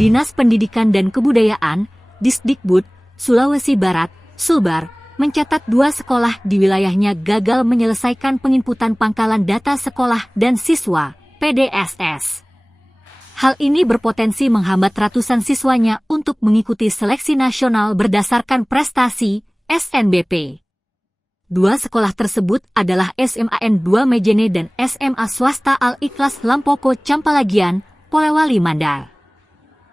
Dinas Pendidikan dan Kebudayaan, Disdikbud, Sulawesi Barat, Sulbar, mencatat 2 sekolah di wilayahnya gagal menyelesaikan penginputan pangkalan data sekolah dan siswa, PDSS. Hal ini berpotensi menghambat ratusan siswanya untuk mengikuti seleksi nasional berdasarkan prestasi, SNBP. 2 sekolah tersebut adalah SMAN 2 Mejene dan SMA Swasta Al-Ikhlas Lampoko Campalagian, Polewali Mandar.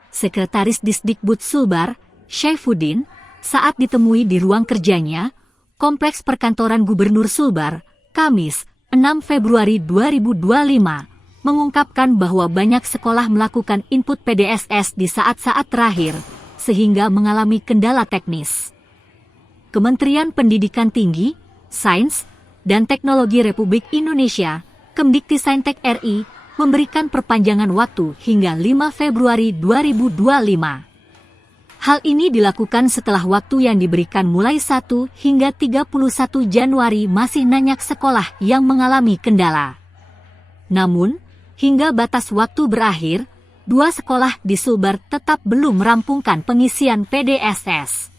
Sekretaris Disdikbud Sulbar, Syaifuddin, saat ditemui di ruang kerjanya, Kompleks Perkantoran Gubernur Sulbar, Kamis, 6 Februari 2025, mengungkapkan bahwa banyak sekolah melakukan input PDSS di saat-saat terakhir, sehingga mengalami kendala teknis. Kementerian Pendidikan Tinggi, Sains, dan Teknologi Republik Indonesia, Kemdiktissaintek RI, memberikan perpanjangan waktu hingga 5 Februari 2025. Hal ini dilakukan setelah waktu yang diberikan mulai 1 hingga 31 Januari masih banyak sekolah yang mengalami kendala. Namun, hingga batas waktu berakhir, 2 sekolah di Sulbar tetap belum merampungkan pengisian PDSS.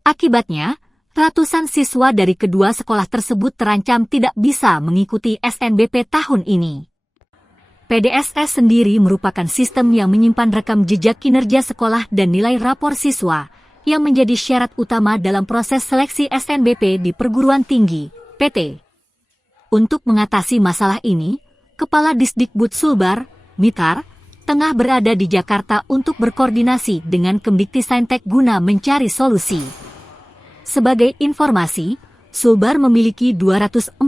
Akibatnya, ratusan siswa dari kedua sekolah tersebut terancam tidak bisa mengikuti SNBP tahun ini. PDSS sendiri merupakan sistem yang menyimpan rekam jejak kinerja sekolah dan nilai rapor siswa, yang menjadi syarat utama dalam proses seleksi SNBP di perguruan tinggi, PT. Untuk mengatasi masalah ini, Kepala Disdikbud Sulbar, Mitar, tengah berada di Jakarta untuk berkoordinasi dengan Kemdiktissaintek guna mencari solusi. Sebagai informasi, Sulbar memiliki 248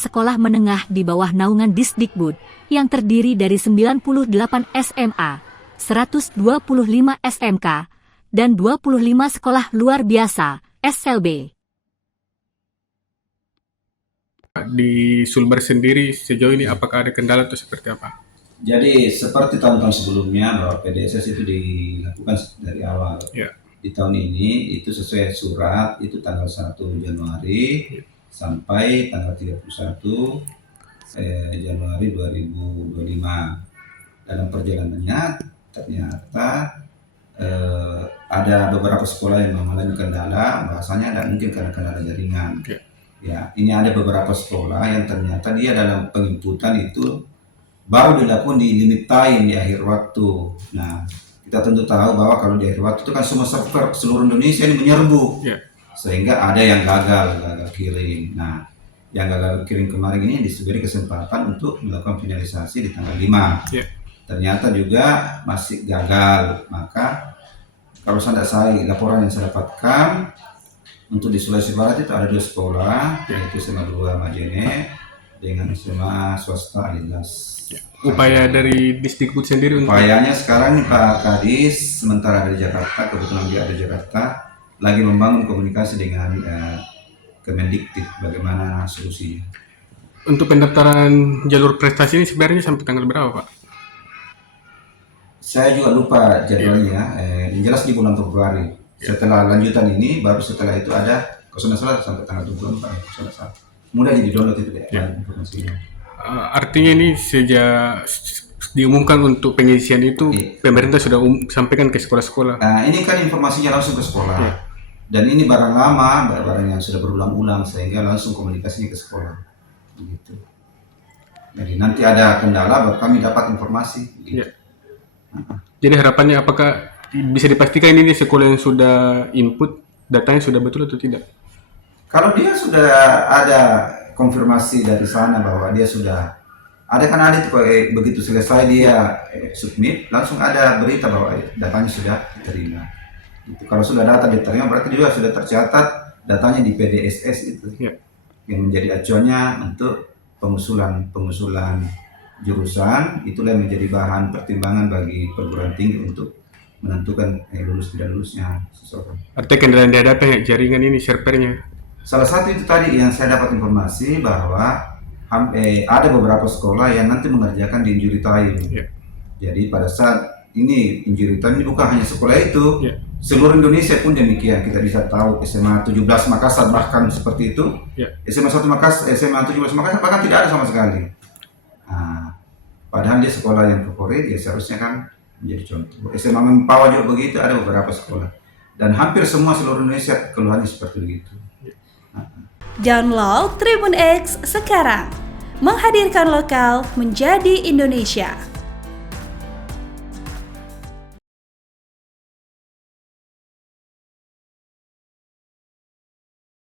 sekolah menengah di bawah naungan Disdikbud, yang terdiri dari 98 SMA, 125 SMK, dan 25 sekolah luar biasa, SLB. Di Sulbar sendiri sejauh ini apakah ada kendala atau seperti apa? Jadi seperti tahun-tahun sebelumnya bahwa PDSS itu dilakukan dari awal. Ya. Di tahun ini itu sesuai surat itu tanggal 1 Januari sampai tanggal 31 Januari 2025. Dalam perjalanannya ternyata ada beberapa sekolah yang mengalami kendala, bahasanya ada mungkin karena kendala jaringan. Ya, ini ada beberapa sekolah yang ternyata dia dalam penginputan itu baru dilakukan di limit time di akhir waktu. Nah, kita tentu tahu bahwa kalau di akhir waktu itu kan semua server seluruh Indonesia ini menyerbu, sehingga ada yang gagal kirim. Nah, yang gagal kirim kemarin ini diberi kesempatan untuk melakukan finalisasi di tanggal 5. Ternyata juga masih gagal. Maka kalau laporan yang saya dapatkan untuk di Sulawesi Barat itu ada 2 sekolah, yaitu SMA 2 Majene dengan SMA Swasta Al-Ikhlas. Upaya dari Disdikbud sendiri untuk upayanya sekarang Pak Kadis sementara ada di Jakarta, kebetulan dia ada di Jakarta, lagi membangun komunikasi dengan Kemendikti bagaimana solusinya. Untuk pendaftaran jalur prestasi ini sebenarnya sampai tanggal berapa, Pak? Saya juga lupa jadwalnya, yang jelas di bulan Februari. Setelah lanjutan ini, baru setelah itu ada, kalau salah sampai tanggal 24, mudah jadi download itu informasinya. Artinya ini sejak diumumkan untuk pengisian itu, pemerintah sudah sampaikan ke sekolah-sekolah. Nah, ini kan informasinya langsung ke sekolah. Dan ini barang lama, barang yang sudah berulang-ulang, sehingga langsung komunikasinya ke sekolah. Begitu. Jadi nanti ada kendala, baru kami dapat informasi. Gitu. Jadi harapannya apakah bisa dipastikan ini sekolah yang sudah input, datanya sudah betul atau tidak? Kalau dia sudah ada konfirmasi dari sana bahwa dia sudah ada, kan ada itu begitu selesai dia submit langsung ada berita bahwa datanya sudah diterima. Itu kalau sudah data diterima berarti juga sudah tercatat datanya di PDSS itu, yang menjadi acuannya untuk pengusulan jurusan. Itulah yang menjadi bahan pertimbangan bagi perguruan tinggi untuk menentukan lulus tidak lulusnya seseorang. Artinya kendala yang dihadapi jaringan ini servernya. Salah satu itu tadi yang saya dapat informasi bahwa ada beberapa sekolah yang nanti mengerjakan di injury time. Jadi pada saat ini injury time ini bukan hanya sekolah itu, seluruh Indonesia pun demikian. Kita bisa tahu SMA 17 Makassar bahkan seperti itu. SMA 1 Makassar, SMA 17 Makassar bahkan tidak ada sama sekali. Nah, padahal dia sekolah yang favorit, ya seharusnya kan menjadi contoh. SMA Mempawah juga begitu, ada beberapa sekolah. Dan hampir semua seluruh Indonesia keluhannya seperti begitu. Download Tribun X sekarang. Menghadirkan lokal menjadi Indonesia.